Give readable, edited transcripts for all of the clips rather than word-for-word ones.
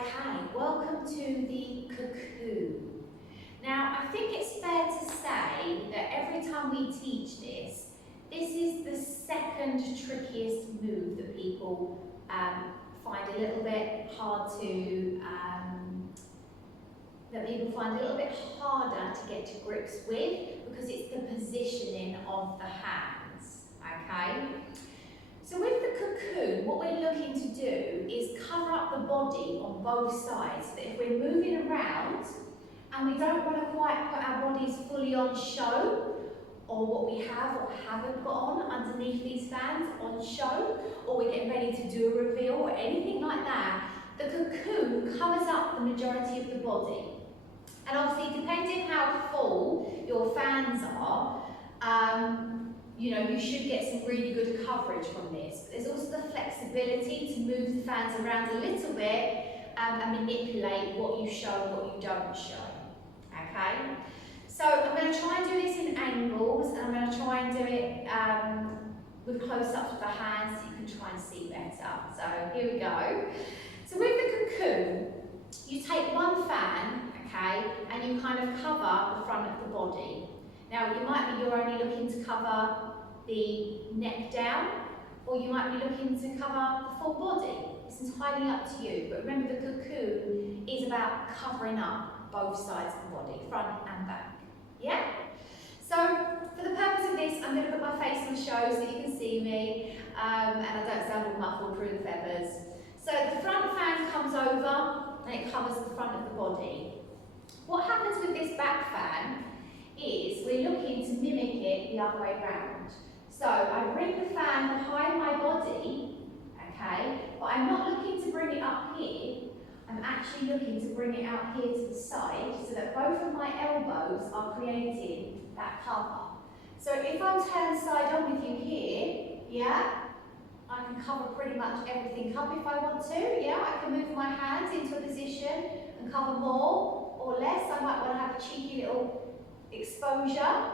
Okay, welcome to the cocoon. Now, I think it's fair to say that every time we teach this, this is the second trickiest move that people find a little bit hard to, harder to get to grips with, because it's the positioning of the hands, okay? So with the cocoon, what we're looking to do is cover up the body on both sides, so that if we're moving around and we don't want to quite put our bodies fully on show, or what we have or haven't got on underneath these fans on show, or we're getting ready to do a reveal or anything like that, the cocoon covers up the majority of the body. And obviously, depending how full your fans are, you should get some really good coverage from this. But there's also the flexibility to move the fans around a little bit and manipulate what you show and what you don't show. Okay? So I'm going to try and do this in angles, and I'm going to try and do it with close-ups with the hands so you can try and see better. So here we go. So with the cocoon, you take one fan, okay, and you kind of cover the front of the body. Now, you're only looking to cover the neck down, or you might be looking to cover the full body. It's entirely up to you, but remember the cocoon is about covering up both sides of the body, front and back. Yeah? So, for the purpose of this, I'm going to put my face on show so you can see me, and I don't sound all muffled through the feathers. So the front fan comes over, and it covers the front of the body. What happens with this back fan is we're looking to mimic it the other way round. So I bring the fan behind my body, okay, but I'm not looking to bring it up here. I'm actually looking to bring it out here to the side so that both of my elbows are creating that cover. So if I'm turned side on with you here, yeah, I can cover pretty much everything up if I want to, yeah, I can move my hands into a position and cover more or less. I might want to have a cheeky little exposure,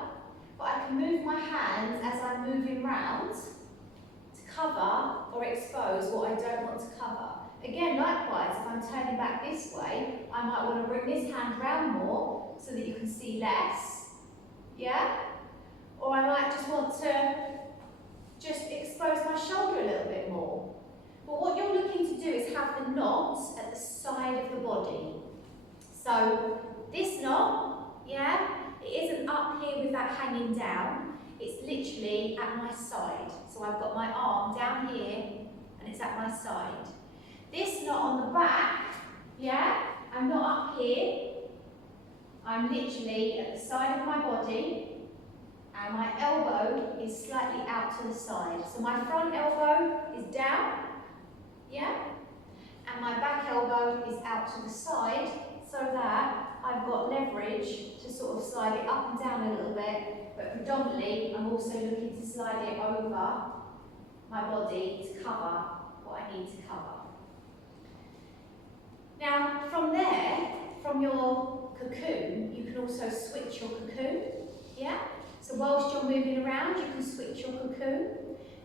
but I can move my hands as I'm moving round to cover or expose what I don't want to cover. Again, likewise, if I'm turning back this way, I might want to bring this hand round more so that you can see less, yeah? Or I might just want to expose my shoulder a little bit more. But what you're looking to do is have the knot at the side of the body. So this knot, yeah, it isn't up here with that hanging down, it's literally at my side. So I've got my arm down here and it's at my side. This knot on the back, yeah, I'm not up here, I'm literally at the side of my body, and my elbow is slightly out to the side. So my front elbow is down, yeah, and my back elbow is out to the side, so that I've got leverage to sort of slide it up and down a little bit, but predominantly I'm also looking to slide it over my body to cover what I need to cover. Now, from there, from your cocoon, you can also switch your cocoon, yeah? So whilst you're moving around, you can switch your cocoon.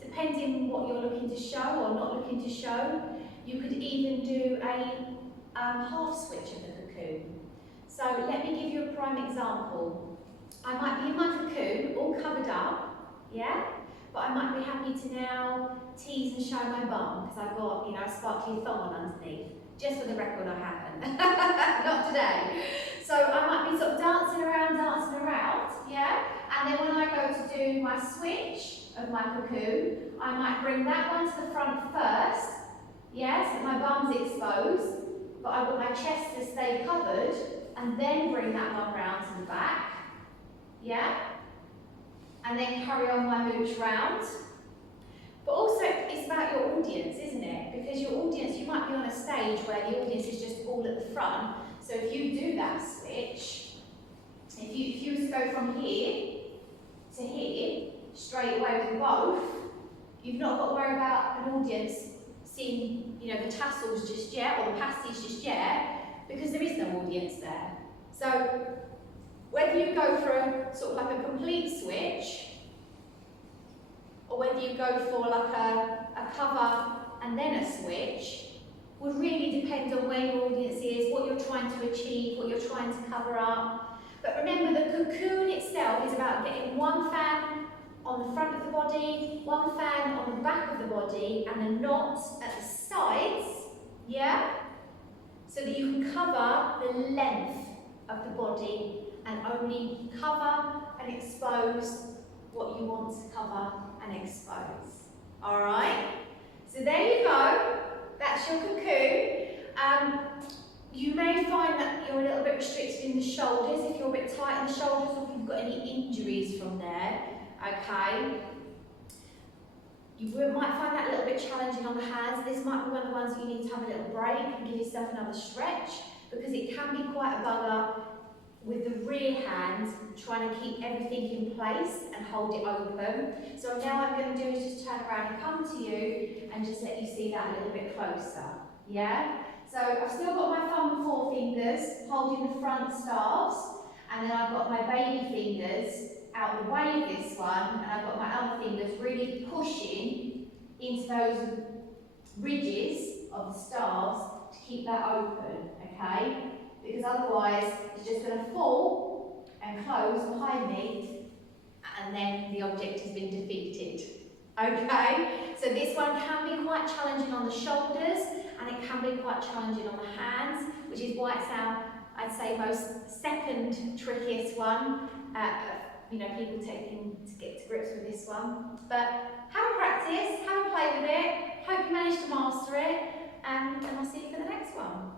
Depending on what you're looking to show or not looking to show, you could even do a half switch of the cocoon. So let me give you a prime example. I might be in my cocoon, all covered up, yeah? But I might be happy to now tease and show my bum, because I've got, a sparkly thong on underneath. Just for the record, I haven't. Not today. So I might be sort of dancing around, yeah? And then when I go to do my switch of my cocoon, I might bring that one to the front first, yeah, so my bum's exposed, but I want my chest to stay covered, and then bring that one round to the back, yeah? And then carry on my mooch round. But also, it's about your audience, isn't it? Because your audience, you might be on a stage where the audience is just all at the front. So if you do that switch, if you go from here to here, straight away with both, you've not got to worry about an audience seeing, the tassels just yet, or the pasties just yet, because there is no audience there. So whether you go for a sort of like a complete switch, or whether you go for like a cover and then a switch, would really depend on where your audience is, what you're trying to achieve, what you're trying to cover up. But remember, the cocoon itself is about getting one fan on the front of the body, one fan on the back of the body, and the knots at the sides, yeah? So that you can cover the length of the body and only cover and expose what you want to cover and expose. All right? So there you go. That's your cocoon. You may find that you're a little bit restricted in the shoulders, if you're a bit tight in the shoulders, or if you've got any injuries from there, okay? You might find that a little bit challenging on the hands. This might be one of the ones that you need to have a little break and give yourself another stretch, because it can be quite a bugger with the rear hand trying to keep everything in place and hold it open. So now what I'm going to do is just turn around and come to you and just let you see that a little bit closer, yeah? So I've still got my thumb and forefingers holding the front staves, and then I've got my baby fingers out the way of this one, and I've got my other fingers really pushing into those ridges of the staves to keep that open, okay? Because otherwise it's just going to fall and close behind me, and then the object has been defeated. Okay, so this one can be quite challenging on the shoulders, and it can be quite challenging on the hands, which is why it's our, I'd say, most second trickiest one. You know, people taking to get to grips with this one. But have a practice, have a play with it. Hope you manage to master it, and I'll see you for the next one.